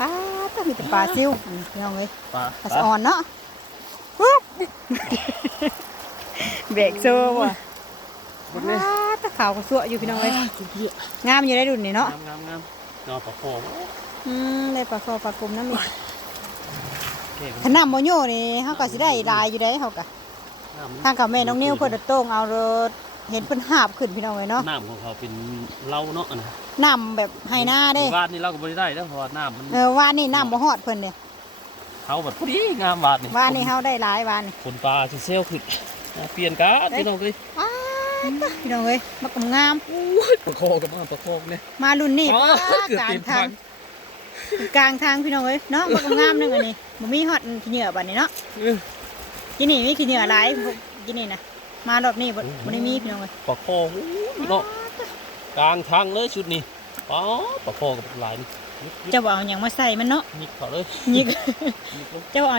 ปลาต้องมีแต่ปลาซิวพี่น้องเอ้ย ปลา ปลาสะออนเนาะเบรกโซ่ว่ะตะขาวก็สวยอยู่พี่น้องเอ้ยงามอยู่ได้ดุนนี่เนาะ งามนอปลาโขง ได้ปลาคอปลากลมน้ำอีกขนาดโมโยนี่เขาก็สิได้ลายอยู่ได้เขาก็ทางกับแม่น้องนิ้วเพิ่นโต้งเอารถเห็นเพิ่นหาบขึ้นพี่น้องเลยเนาะ น้ำของเขาเป็นเหล้าเนาะนะ น้ำแบบไฮนาเด้ วาดนี่เราก็บ่ได้แล้วเพราะว่าน้ำมัน ว่านี่น้ำบ่ฮอดเพิ่นเด้ เขาแบบพอดีงามวาดนี่ ว่านี่เฮาได้หลายวานนี่ คนปลาสิเซลขึ้นเปลี่ยนกันพี่น้องเลย พี่น้องเอ้ยมากงาม ปลาโขงกับปลาโขงเนี่ย มารุ่นนี้ เกือบ กลา เต็ ง ม ทางกลางทางพี่น้องเอ้ยเนาะมางามนึงอันนี้บ่มีฮอดขี้เหงื่อบัดนี้เนาะที่นี่มีขี้เหงื่อหลายที่นี่นะมารอบนี้บ่ได้มีพี่น้องเอ้ย ปลาโขงเนาะกลางทางเลยชุดนี้อ๋อปลาโขงกับลายนี่ เจ้าบ่เอาหยังมาใส่มันเนาะ นิกเขาเลย ยิกเจ้าเอา